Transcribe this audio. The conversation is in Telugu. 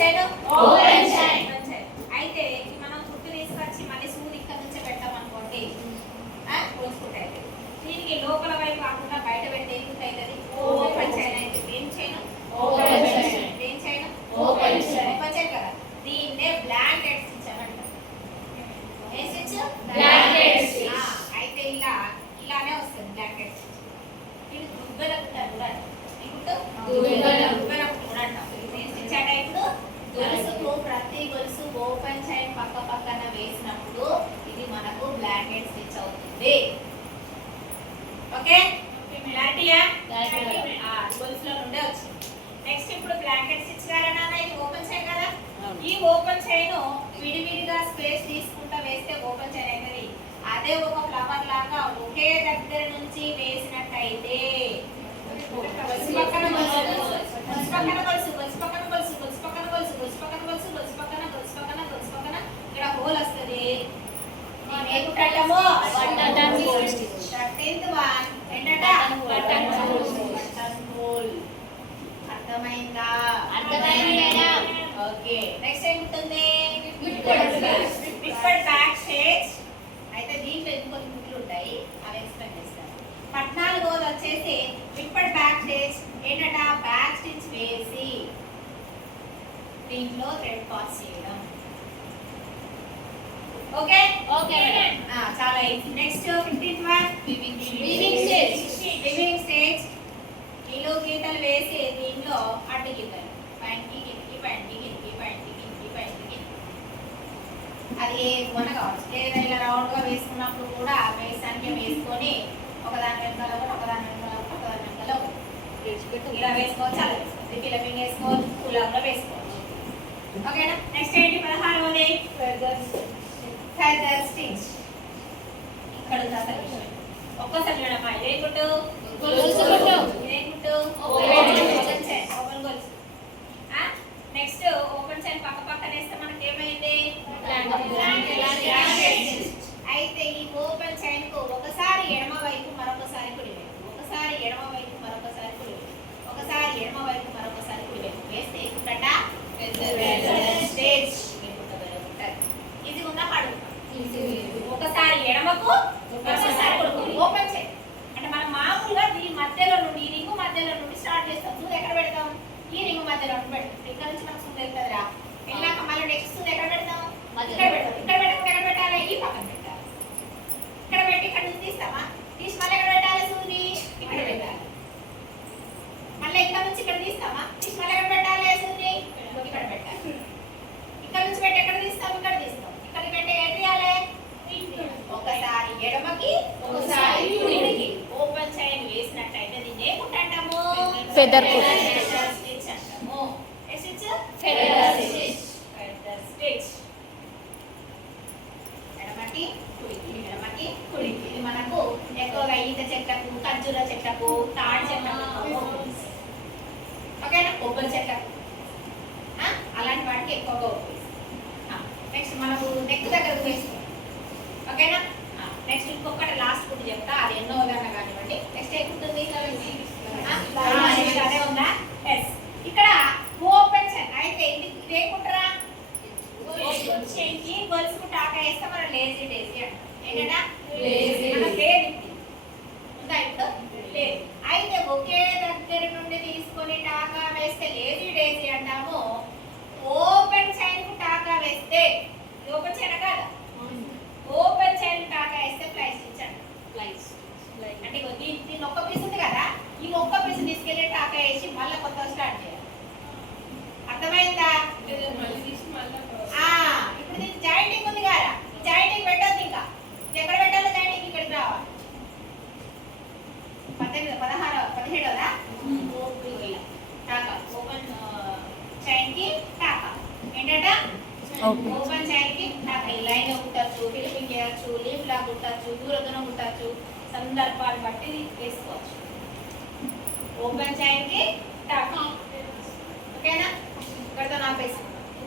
Chain open chain. అయితే మనం కుట్టు తీసుకొచ్చి మళ్ళీ సూది ఇక్కడ నుంచే పెట్టామనుకోండి పోసుకుంటే దీనికి లోపల వైపు కాకుండా బయట పెడితే ఏం అవుతుంది ఓపెన్ చైన్ అయితే ఏం చైన్ ఓపెన్ చైన్. ఏం chain open chain. Open chain కదా. దీన్నే బ్లాంకెట్ స్టిచ్ అని అంటారు. ఏ స్టిచ్ బ్లాంకెట్ స్టిచ్. అయితే ఇలానే వస్తుంది బ్లాంకెట్ స్టిచ్. ఇది దుబ్బెల కుట్ట కూడా ఇప్పుడు దుబ్బెల కుట్ట కూడా అంటాం. నేను స్టిచ్ అంటే ఇప్పుడు గొలుసుకు ప్రతి గొలుసు ఓపెన్ చైన్ పక్క పక్కన వేసినప్పుడు ఇది మనకు బ్లాంకెట్ స్టిచ్ అవుతుంది. ఓకే క్లారిటీయా? గొలుసులో నుండే వచ్చింది. నెక్స్ట్ ఇప్పుడు బ్లాంకెట్ స్టిచ్ కారణా ఇది ఓపెన్ చైన్ కదా. ఈ ఓపెన్ చైన్ విడివిడిగా స్పేస్ తీసుకుంటా వేస్తే ఓపెన్ చైన్ అవుతుంది. అదే ఒక ఫ్లవర్ లాగా ఒకే దగ్గర నుంచి వేసినట్టయితే గొలుసు పక్కన గొలుసు గొలుసు పక్కన గొలుసు గొలుసు పక్కన గొలుసు గొలుసు పక్కన గొలుసు గొలుసు పక్కన గొలుసు గొలుసు పక్కన గొలుసు పక్కన గొలుసు పక్కన ఇక్కడ హోల్ వస్తుంది. ఏమిటంటాము బటన్ హోల్. 13th వన్ ఏంటంట బటన్ హోల్. అర్థమైందా? అర్థమైంది మేడం. ఓకే నెక్స్ట్ ఏముంటుంది విప్పడ్ బ్యాక్ స్టిచ్. అయితే దీంట్లో ఇంకొన్ని కుట్లు ఉంటాయి అవి ఎక్స్ప్లెయిన్ చేస్తాను. 14వది వచ్చేసి విప్పడ్ బ్యాక్ స్టిచ్. ఏంటంట బ్యాక్ స్టిచ్ వేసి దీంట్లో థ్రెడ్ పాస్ చేయడం. ఓకే ఓకే చాలా easy. Next 15th one weaving stitch. Weaving stitch నిలువు గీతలు వేసి దీంట్లో అడ్డు గీతలు పైకి కిందికి పైకి కిందికి పైకి కిందికి పైకి కిందికి. అది ఏదైనా కావచ్చు. లేదా ఇలా రౌండ్ గా వేసుకున్నప్పుడు కూడా వేసానికి వేసుకొని ఒకదాని వెనకాల ఒకటి ఒకదాని వెనకాల ఒకటి ఒకదాని వెనకాల ఒకటి ఇలా వేసుకోవచ్చు. అలా వేసుకోవచ్చు. ఫిలమింగ్ వేసుకోవచ్చు. కులంలో వేసుకోవచ్చు. ఓకేనా? నెక్స్ట్ ఏంటి 16వది ఫెదర్ స్టిచ్. ఇక్కడ ఒక్కసారి చూడమ్మా. ఇదే కుట్టు గొలుసు కుట్టు. ఇదే కుట్టు ఓపెన్ చైన్. ఓపెన్ గొలుసు. నెక్స్ట్ ఓపెన్ చైన్ పక్క పక్కన వేస్తే మనకి ఏమైంది అయితే ఈ ఓపెన్ చైన్ కు ఒకసారి ఎడమ వైపు మరొకసారి కుడి వైపు, ఒకసారి ఎడమ వైపు మరొకసారి కుడి వైపు, ఒకసారి ఎడమ వైపు మరొకసారి కుడి వైపు వేస్తే ఏముంటట స్టేజ్. ఇది ఉందా పడు. ఒకసారి ఎడమకు ఒకసారి కుడికు ఓపెన్ చైన్. అంటే మనం మామూలుగా దీని మధ్యలో నుండి ఈ రింగు మధ్యలో నుండి స్టార్ట్ చేస్తాం. సూది ఎక్కడ పెడతాం? ఈ రింగు మధ్యలో నుండి పెడతాం. ఇక్కడ నుంచి మనకు సూది వెళ్తుందిరా. వెళ్ళాక మళ్ళీ నెక్స్ట్ సూది ఎక్కడ పెడతాం? ఇక్కడ పెడతాం. ఇక్కడ పెట్టకుండా ఎక్కడ పెట్టాలి? ఈ పక్కన పెట్టాలి. ఇక్కడ పెట్టి ఇక్కడ నుంచి తీస్తామా? తీసి మళ్ళీ ఎక్కడ పెట్టాలి? సూది ఇక్కడ పెట్టాలి. మళ్ళీ ఇక్కడ నుంచి ఇక్కడ తీస్తామా? తీసి మళ్ళీ ఎక్కడ పెట్టాలి? సూది ఇక్కడ పెట్టాలి. ఇక్కడ నుంచి పెట్టి ఎక్కడ తీస్తాం? ఇక్కడ తీస్తాం. ఇక్కడ పెట్టి ఏం చేయాలి? ఒకసారి ఎడమకి ఒకసారి కుడికి ఓపెన్ చైన్ వేసినట్టయితే దీన్ని ఏ కుట్టు అంటాము? ఫెదర్ స్టిచ్ అంటాము. ఏ stitch? Feather stitch. Feather stitch. ఎడమకి కుడికి ఎడమకి కుడికి. ఇది మనకు ఎక్కువగా ఈత చెట్లకు, ఖర్జూర చెట్లకు, తాడి చెట్లకు, ఓకేనా? కొబ్బరి చెట్లకు అలాంటి వాటికి ఎక్కువగా ఉపయోగిస్తాం. నెక్స్ట్ మనకు నెక్ దగ్గరకు వేసుకోవాలి. ఓకేనా? నెక్స్ట్ ఇంకొకటి లాస్ట్ కుట్టు చెప్తా. అది ఎన్నో ఉదాహరణ కానివ్వండి. నెక్స్ట్ ఏముంటుంది? అదే ఉందా? ఎస్. ఇక్కడ ఓపెన్ చైన్. అయితే ఇది ఇదే కుట్రా ఈ గొలుసుకు టాకా వేస్తే మనం లేజీ డేజీ అంటాం. ఏంటంటే ఉందా ఇప్పుడు? లేదు. అయితే ఒకే దగ్గర నుండి తీసుకొని టాకా వేస్తే లేజీ డేజీ అంటాము. ఓపెన్ చైన్ కు టాకా వేస్తే ఓపెన్ చైన్ కాదా? ఓపెన్ చైన్ టాకా వేస్తే ఫ్లై స్టిచ్ అంట. అంటే దీని ఒక్క పీస్ ఉంది కదా, ఈ ఒక్క పీస్ తీసుకెళ్లి టాకా వేసి మళ్ళీ కొత్త స్టార్ట్ చేయాలి. అర్థమైందా? ఇప్పుడు దీనికి జాయింటింగ్ ఉంది కదా, జాయింటింగ్ పెట్టద్దు. ఇంకా ఎక్కడ పెట్టాలో జాయింటింగ్ ఇక్కడికి రావాలి. 17దా టాకా ఓపెన్ చైన్ కి టాకా ఏంటంట? ఓపెన్ చైన్ కి టాకా. ఈ లైన్ కుట్టచ్చు, ఫిలిపింగ్ చేయొచ్చు, లీఫ్ లా కుట్టచ్చు, దూరం కుట్టచ్చు, సందర్భాలు బట్టి వేసుకోవచ్చు. ఓపెన్ చైన్ కి టాకా. ఓకేనా? ఇక్కడతో నా పేసి